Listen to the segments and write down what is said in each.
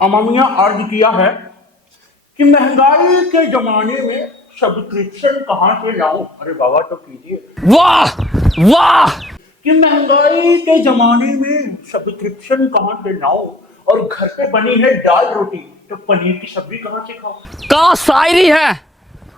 अमामिया अर्ज किया है कि महंगाई के जमाने में सब्सक्रिप्शन कहां से लाऊं। अरे बाबा तो कीजिए। वाह वाह। कि महंगाई के जमाने में सब्सक्रिप्शन कहां से लाऊं और घर पे बनी है दाल रोटी तो पनीर की सब्जी कहां से खाऊं। कहाँ शायरी है,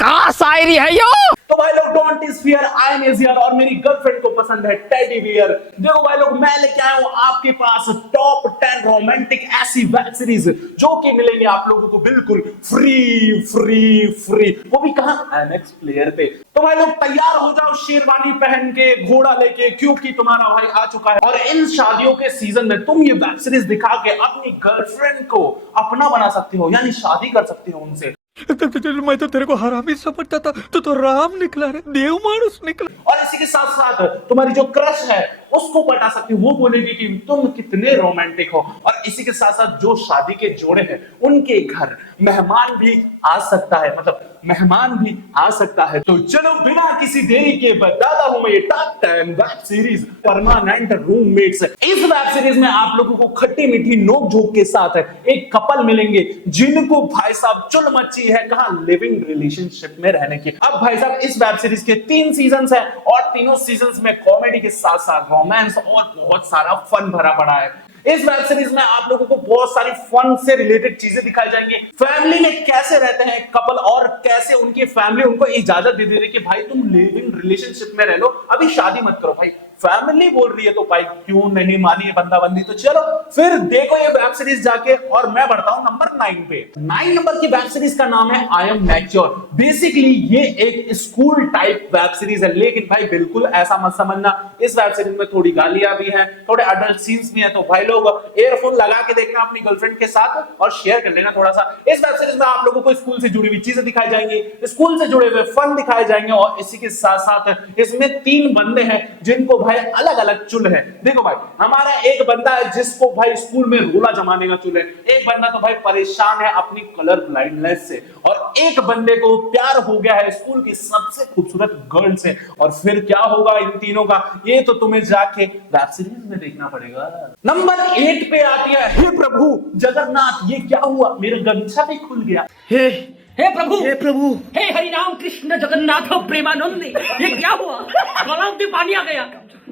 कहाँ शायरी है यो। तो भाई लोग don't is fear, I am एजियर और मेरी गर्लफ्रेंड को पसंद है टेडी बियर। देखो भाई लोग मैं लेके आया हूं आपके पास टॉप 10 रोमांटिक ऐसी वेब सीरीज जो कि मिलेंगे आप लोगों को बिल्कुल फ्री फ्री फ्री, वो भी कहां, एमएक्स प्लेयर पे। तो भाई लोग तैयार हो जाओ शेरवानी पहन के घोड़ा लेके, क्योंकि तुम्हारा भाई आ चुका है और इन शादियों के सीजन में तुम ये वेब सीरीज दिखा के अपनी गर्लफ्रेंड को अपना बना सकते हो, यानी शादी कर सकते हो उनसे। मैं तो तेरे को हरामी समझता था, तो राम निकला रे, देव मानुस निकला। और इसी के साथ साथ तुम्हारी जो क्रश है उसको पटा सकती हो, वो बोलेगी कि तुम कितने रोमांटिक हो। और इसी के साथ साथ जो शादी के जोड़े हैं उनके घर मेहमान भी आ सकता है, मतलब मेहमान भी आ सकता है। तो चलो बिना किसी देरी के बताता हूं मैं ये top 10 web series permanent roommates. इस वेब सीरीज में आप लोगों को खट्टी मीठी नोक झोंक के साथ एक कपल मिलेंगे जिनको भाई साहब चुल मची है कहां, लिविंग रिलेशनशिप में रहने की। अब भाई साहब इस वेब सीरीज के 3 सीजन्स हैं और तीनों सीजन्स में कॉमेडी के साथ साथ रोमांस और बहुत सारा फन भरा पड़ा है। इस वेब सीरीज में आप लोगों को बहुत सारी फन से रिलेटेड चीजें दिखाई जाएंगी, फैमिली में कैसे रहते हैं कपल और कैसे उनकी फैमिली उनको इजाजत दे रही है कि भाई तुम लिविंग रिलेशनशिप में रह लो, अभी शादी मत करो। भाई फैमिली बोल रही है तो भाई क्यों नहीं मानी है बंदा बंदी। तो चलो फिर देखो ये वेब सीरीज जाके, और मैं बढ़ता हूं नंबर 9 पे। 9 नंबर की वेब सीरीज का नाम है आई एम मैच्योर। बेसिकली ये एक स्कूल टाइप वेब सीरीज है, लेकिन भाई बिल्कुल ऐसा मत समझना, इस वेब सीरीज में थोड़ी गालियां भी हैं, थोड़े अडल्ट सीन्स भी हैं। तो भाई लोग एयरफोन लगा के देखना अपनी गर्लफ्रेंड के साथ और शेयर कर लेना थोड़ा सा। इस वेब सीरीज में आप लोगों को स्कूल से जुड़ी हुई चीजें दिखाई जाएंगी, स्कूल से जुड़े हुए फन दिखाए जाएंगे और इसी के साथ साथ इसमें 3 बंदे हैं जिनको भाई अलग अलग चुल है। देखो भाई हमारा एक बंदा है जिसको भाई स्कूल में रोला जमाने का चुल है, एक बंदा तो भाई परेशान है अपनी कलर ब्लाइंडनेस से, और एक बंदे को प्यार हो गया है स्कूल की सबसे खूबसूरत गर्ल से। और फिर क्या होगा इन तीनों का, ये तो तुम्हें जाके वेब सीरीज में देखना पड़ेगा। नंबर 8 पे आती है हे प्रभु जगन्नाथ, ये क्या हुआ, मेरा गमछा भी खुल गया। हे प्रभु, हे प्रभु, हे हरिनाम कृष्ण जगन्नाथ प्रेमानंद, ये क्या हुआ, गलाव में पानी आ गया,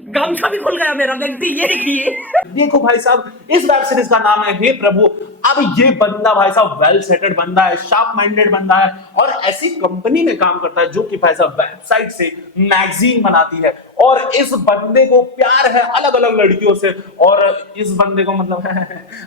गमछा भी खुल गया मेरा, देखती ये देखिए। देखो भाई साहब इस वेब सीरीज का नाम है हे प्रभु। अब ये बंदा भाई साहब वेल सेटेड बंदा है, शार्प माइंडेड बंदा है और ऐसी कंपनी में काम करता है जो कि भाई साहब वेबसाइट से मैगजीन बनाती है, और इस बंदे को प्यार है अलग अलग लड़कियों से, और इस बंदे को मतलब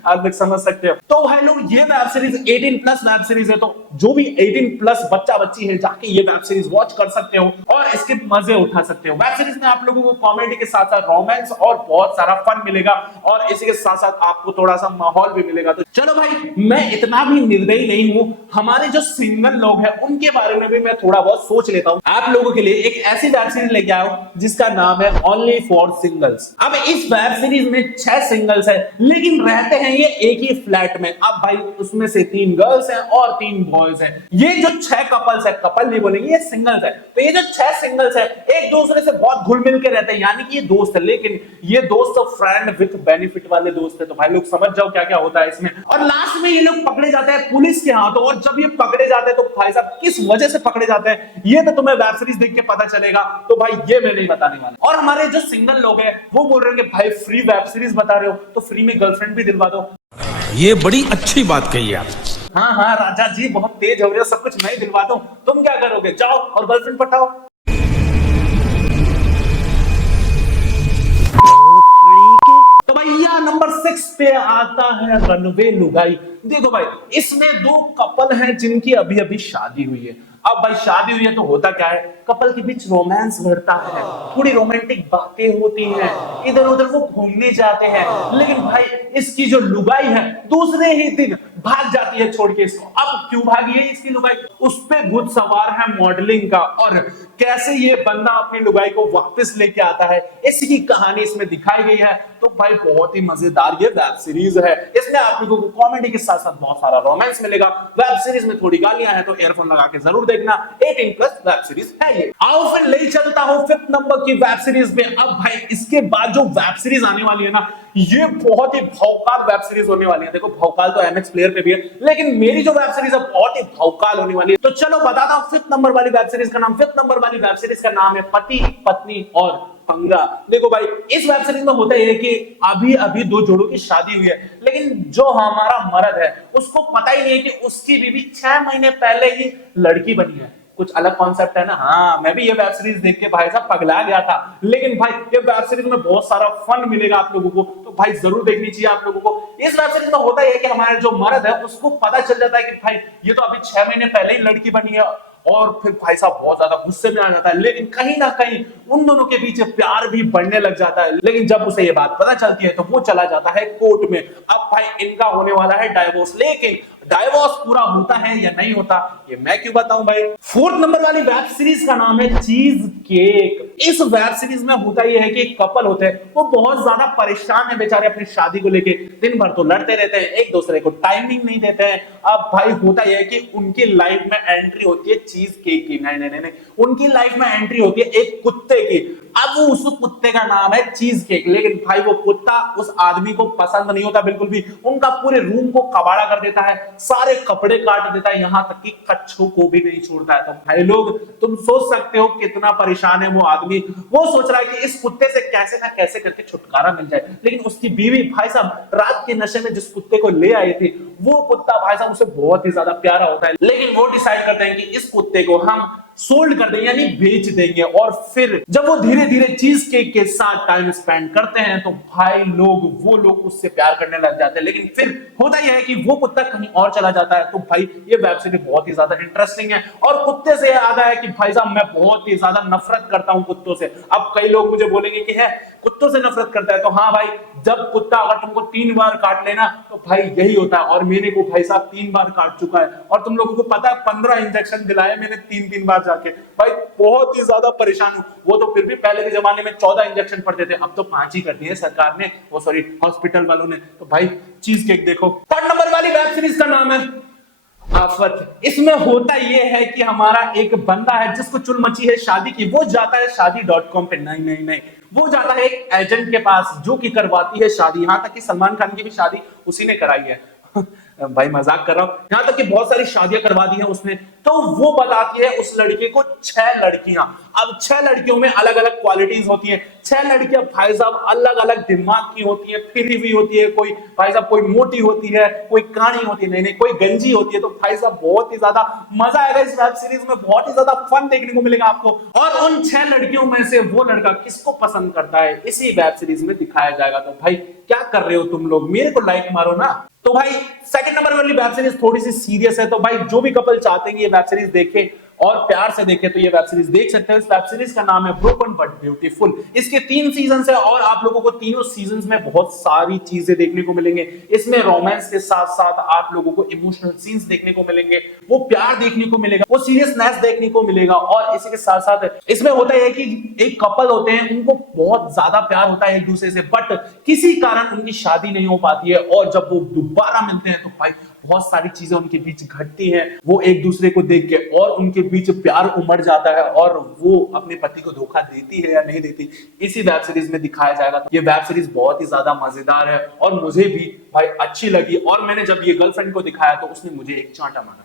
आप लोग समझ सकते हो। तो भाई लोग ये web series 18 plus web series है, तो जो भी 18 प्लस बच्चा बच्ची है जाके ये वेब सीरीज वॉच कर सकते हो और इसके मजे उठा सकते हो। वेब सीरीज में आप लोगों को कॉमेडी के साथ साथ रोमांस और बहुत सारा फन मिलेगा और इसी के साथ साथ आपको थोड़ा सा माहौल भी मिलेगा। तो चलो भाई मैं इतना भी निर्दयी नहीं हूं, हमारे जो सिंगल लोग हैं उनके बारे में भी मैं थोड़ा बहुत सोच लेता हूं। आप लोगों के लिए एक ऐसी वेब सीरीज लेके आया हूं जिसका नाम है ओनली फॉर सिंगल्स। अब इस वेब सीरीज में 6 सिंगल्स है, लेकिन रहते हैं ये एक ही फ्लैट में। अब भाई उसमें से 3 गर्ल्स हैं और 3 बॉयज हैं। ये जो 6 कपल्स है, कपल नहीं बोलेंगे, ये सिंगल्स है। तो ये जो 6 सिंगल्स है एक दूसरे से बहुत घुल मिल के रहते हैं, यानी कि ये दोस्त है, लेकिन ये दोस्त फ्रेंड विद बेनिफिट वाले दोस्त है। तो भाई लोग समझ जाओ क्या क्या होता है इसमें। और लास्ट में ये लोग पकड़े जाते हैं पुलिस के हाथों, और जब ये पकड़े जाते हैं तो भाई साहब किस वजह से पकड़े जाते हैं ये तो तुम्हें वेब सीरीज देख के पता चलेगा। तो भाई ये मैं नहीं बताने वाला। और हमारे जो सिंगल लोग हैं वो बोल रहे हैं कि भाई फ्री वेब सीरीज बता रहे हो तो फ्री में गर्लफ्रेंड भी दिलवा दो। ये बड़ी अच्छी बात कही आप। हाँ हाँ राजा जी बहुत तेज हो रहे हो, सब कुछ मैं ही दिलवाता हूं, तुम क्या करोगे, जाओ और गर्लफ्रेंड पटाओ। तो भैया नंबर 6 पे आता है रनवे लुगाई। देखो भाई इसमें 2 कपल हैं जिनकी अभी अभी शादी हुई है। अब भाई शादी हुई है तो होता क्या है, कपल के बीच रोमांस बढ़ता है, थोड़ी रोमांटिक बातें होती हैं, इधर उधर वो घूमने जाते हैं, लेकिन भाई इसकी जो लुगाई है दूसरे ही दिन भाग जाती है छोड़ के इसको। अब क्यों भागी है इसकी लुगाई, उस पे भूत सवार है मॉडलिंग का, और कैसे ये बंदा अपनी लुगाई को वापस लेके आता है इसकी कहानी इसमें दिखाई गई है। तो भाई बहुत ही मजेदार ये वेब सीरीज है, इसमें आप लोगों को कॉमेडी के साथ साथ बहुत सारा रोमांस मिलेगा। वेब सीरीज में थोड़ी गालियां हैं तो एयरफोन लगा के जरूर देखना, 18 प्लस वेब सीरीज है ये। आओ फिर ले चलता हूं 5th नंबर की वेब सीरीज में। अब भाई इसके बाद जो वेब सीरीज आने वाली है ना, ये बहुत ही भौकाल वेब सीरीज होने वाली है। देखो भौकाल तो एमएक्स प्लेयर पे भी है, लेकिन मेरी जो वेब सीरीज है बहुत ही भौकाल होने वाली है। तो चलो बताता हूं फिफ्थ नंबर वाली वेब सीरीज का नाम। फिफ्थ नंबर वाली वेब सीरीज का नाम है पति पत्नी और पंगा। देखो भाई इस वेब सीरीज में होता यह है कि अभी अभी दो जोड़ों की शादी हुई है, लेकिन जो हमारा मर्द है उसको पता ही नहीं है कि उसकी बीवी 6 महीने पहले ही लड़की बनी है। कुछ अलग कॉन्सेप्ट है ना। हाँ, मैं भी ये वेब सीरीज देख के भाई साहब पगला गया था, लेकिन भाई ये वेब सीरीज में बहुत सारा फन मिलेगा आप लोगों को, तो भाई जरूर देखनी चाहिए आप लोगों को। इस वेब सीरीज में होता है कि हमारे जो मर्द है उसको पता चल जाता है कि भाई ये तो अभी 6 महीने पहले ही लड़की बनी है, और फिर भाई साहब बहुत ज्यादा गुस्से में आ जाता है, लेकिन कहीं ना कहीं उन दोनों के बीच प्यार भी बढ़ने लग जाता है। लेकिन जब उसे ये बात पता चलती है तो वो चला जाता है कोर्ट में। अब भाई इनका होने वाला है डाइवोर्स, लेकिन डाइवोर्स पूरा होता है या नहीं होता ये मैं क्यों बताऊं भाई। फोर्थ नंबर वाली वेब सीरीज का नाम है चीज केक। इस वेब सीरीज में होता यह है कि एक कपल होते हैं, वो बहुत ज्यादा परेशान है बेचारे अपनी शादी को लेके, दिन भर तो लड़ते रहते हैं, एक दूसरे को टाइमिंग नहीं देते हैं। अब भाई होता यह है कि उनकी लाइफ में एंट्री होती है चीज केक की। नहीं नहीं नहीं, उनकी लाइफ में एंट्री होती है एक कुत्ते की। अब उस कुत्ते का नाम है चीज केक, लेकिन भाई वो कुत्ता उस आदमी को पसंद नहीं होता बिल्कुल भी। उनका पूरे रूम को कबाड़ा कर देता है, सारे कपड़े काट देता है, यहां तक कि कच्छों को भी नहीं छोड़ता है। तो भाई लोग तुम सोच सकते हो कितना परेशान है वो आदमी। वो सोच रहा है कि इस कुत्ते से कैसे ना कैसे करके छुटकारा मिल जाए, लेकिन उसकी बीवी भाई साहब रात के नशे में जिस कुत्ते को ले आई थी, वो कुत्ता भाई साहब उसे बहुत ही ज्यादा प्यारा होता है, लेकिन वो डिसाइड करते हैं कि इस कुत्ते को हम सोल्ड कर देंगे यानी बेच देंगे। और फिर जब वो धीरे धीरे चीज केक के साथ टाइम स्पेंड करते हैं तो भाई वो लोग उससे प्यार करने लग जाते हैं। लेकिन फिर होता यह है कि वो कुत्ता कहीं और चला जाता है। तो भाई ये वेब सीरीज बहुत ही ज्यादा इंटरेस्टिंग है। और कुत्ते से याद आया कि भाई साहब मैं बहुत ही ज्यादा नफरत करता हूं कुत्तों से। अब कई लोग मुझे बोलेंगे कि है कुत्तों से नफरत करता है, तो हाँ भाई, जब कुत्ता अगर तुमको 3 बार काट लेना तो भाई यही होता है। और मेरे को भाई साहब 3 बार काट चुका है, और तुम लोगों को पता है 15 इंजेक्शन दिलाए मैंने 3 बार जाके। भाई बहुत ही ज्यादा परेशान हूं। वो तो फिर भी पहले के जमाने में 14 इंजेक्शन पड़ते थे, अब तो 5 ही कर दिए सरकार ने, वो सॉरी हॉस्पिटल वालों ने। तो भाई चीज केक देखो। 3rd नंबर वाली वेब सीरीज का नाम है आफत। इसमें होता यह है कि हमारा एक बंदा है जिसको चुल मची है शादी की, वो जाता है शादी.com पे। नहीं नहीं नहीं, वो जाता है एक एजेंट के पास जो कि करवाती है शादी। यहां तक कि सलमान खान की भी शादी उसी ने कराई है। भाई मजाक कर रहा हूं, यहां तक कि बहुत सारी शादियां करवा दी है उसने। तो वो बताती है उस लड़के को 6 लड़कियां। अब 6 लड़कियों में अलग अलग क्वालिटीज होती हैं। 6 लड़कियां भाई साहब अलग अलग दिमाग की होती है, फिरी हुई होती है, कोई भाई साहब कोई मोटी होती है, कोई काणी होती है, नहीं नहीं कोई गंजी होती है। तो भाई साहब बहुत ही ज्यादा मजा आएगा इस वेब सीरीज में, बहुत ही ज्यादा फन देखने को मिलेगा आपको। और उन 6 लड़कियों में से वो लड़का किसको पसंद करता है इसी वेब सीरीज में दिखाया जाएगा। तो भाई क्या कर रहे हो तुम लोग, मेरे को लाइक मारो ना। तो भाई 2nd नंबर वाली वेब सीरीज थोड़ी सी सीरियस है, तो भाई जो भी कपल चाहते हैं ये वेब सीरीज देखे और प्यार से देखे तो ये वेब सीरीज देख सकते हैं। इस वेब सीरीज का नाम है ब्रोकन बट ब्यूटीफुल। इसके 3 सीजन्स है और आप लोगों को तीनों सीजन्स में बहुत सारी चीजें देखने को मिलेंगे। इसमें रोमांस के साथ साथ आप लोगों को इमोशनल सीन्स देखने को मिलेंगे, वो प्यार देखने को मिलेगा, वो सीरियसनेस देखने को मिलेगा। और इसी के साथ साथ इसमें होता है कि एक कपल होते हैं, उनको बहुत ज्यादा प्यार होता है एक दूसरे से, बट किसी कारण उनकी शादी नहीं हो पाती है। और जब वो दोबारा मिलते हैं तो भाई बहुत सारी चीजें उनके बीच घटती हैं। वो एक दूसरे को देख के और उनके बीच प्यार उमड़ जाता है, और वो अपने पति को धोखा देती है या नहीं देती इसी वेब सीरीज में दिखाया जाएगा। ये वेब सीरीज बहुत ही ज्यादा मजेदार है और मुझे भी भाई अच्छी लगी। और मैंने जब ये गर्लफ्रेंड को दिखाया तो उसने मुझे एक चांटा मारा।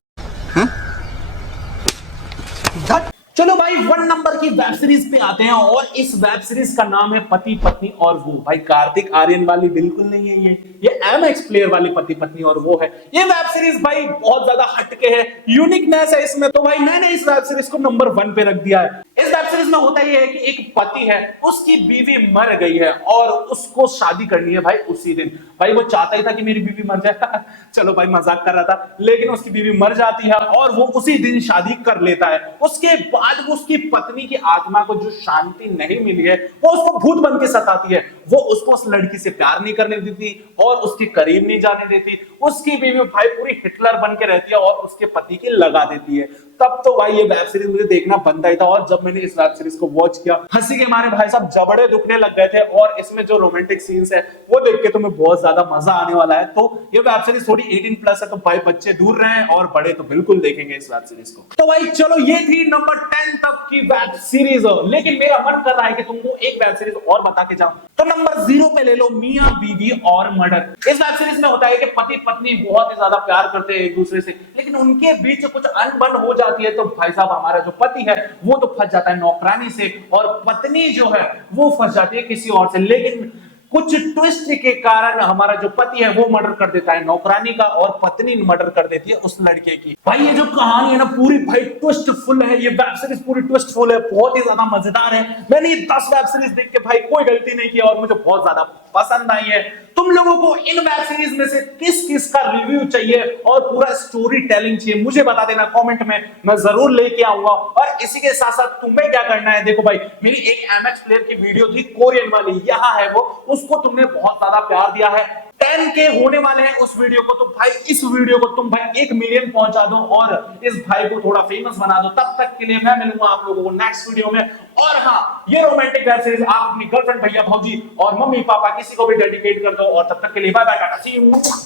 चलो भाई 1 नंबर की वेब सीरीज पे आते हैं, और इस वेब सीरीज का नाम है पति पत्नी और वो। भाई कार्तिक आर्यन वाली बिल्कुल नहीं है ये एमएक्स प्लेयर वाली पति पत्नी और वो है। ये वेब सीरीज भाई बहुत ज्यादा हटके है, यूनिकनेस है इसमें। तो भाई मैंने इस वेब सीरीज को नंबर 1 पे रख दिया है। इस वेब सीरीज में होता यह है कि एक पति है, उसकी बीवी मर गई है और उसको शादी करनी है भाई उसी दिन। भाई वो चाहता ही था कि मेरी बीवी मर जाए चलो भाई मजाक कर रहा था, लेकिन उसकी बीवी मर जाती है और वो उसी दिन शादी कर लेता है। उसके बाद वो उसकी पत्नी की आत्मा को जो शांति नहीं मिली है वो उसको भूत बन के सताती है। वो उसको उस लड़की से प्यार नहीं करने देती और उसके करीब नहीं जाने देती। उसकी बीवी भाई पूरी हिटलर बन के रहती है और उसके पति की लगा देती है। तब तो भाई ये वेब सीरीज मुझे देखना बनता ही था। और जब मैंने इस वेब सीरीज को वॉच किया, हंसी के मारे भाई साहब जबड़े दुखने लग गए थे। और इसमें जो रोमांटिक सीन्स है वो देख के तुम्हें बहुत ज्यादा मजा आने वाला है। तो ये वेब सीरीज थोड़ी 18+ है, तो भाई बच्चे दूर रहे और बड़े तो बिल्कुल देखेंगे इस वेब सीरीज को। तो भाई चलो ये थी नंबर 10 तक की वेब सीरीज, लेकिन मेरा मन कर रहा है कि तुमको एक वेब सीरीज और बता के जाऊं। तो नंबर 0 पे ले लो मियां बीवी और मर्डर। इस वेब सीरीज में होता है कि पति पत्नी बहुत ही ज्यादा प्यार करते हैं एक दूसरे से, लेकिन उनके बीच कुछ अनबन हो जाती है। तो भाई साहब हमारा जो पति है वो तो फंस जाता है नौकरानी से, और पत्नी जो है वो फंस जाती है किसी और से। लेकिन कुछ ट्विस्ट के कारण हमारा जो पति है वो मर्डर कर देता है नौकरानी का, और पत्नी मर्डर कर देती है उस लड़के की। भाई ये जो कहानी है ना पूरी भाई ट्विस्ट फुल है, ये वेब सीरीज पूरी ट्विस्ट फुल है, बहुत ही ज्यादा मजेदार है। मैंने ये 10 वेब सीरीज देख के भाई कोई गलती नहीं की और मुझे बहुत ज्यादा पसंद आई है। तुम लोगों को इन वेब सीरीज में से किस किस का रिव्यू चाहिए और पूरा स्टोरी टेलिंग चाहिए मुझे बता देना कमेंट में, मैं जरूर लेके आऊंगा। और इसी के साथ साथ तुम्हें क्या करना है, देखो भाई मेरी एक MX प्लेयर की वीडियो थी कोरियन वाली, यहाँ है वो, उसको तुमने बहुत ज्यादा प्यार दिया है। 10K होने वाले हैं उस वीडियो को, तो भाई इस वीडियो को तुम भाई 1 मिलियन पहुंचा दो और इस भाई को थोड़ा फेमस बना दो। तब तक के लिए मैं मिलूंगा आप लोगों को नेक्स्ट वीडियो में। और हाँ, ये रोमांटिक वेब सीरीज आप अपनी गर्लफ्रेंड, भैया, भौजी और मम्मी पापा किसी को भी डेडिकेट कर दो। और तब तक के लिए bye bye, tata, see you.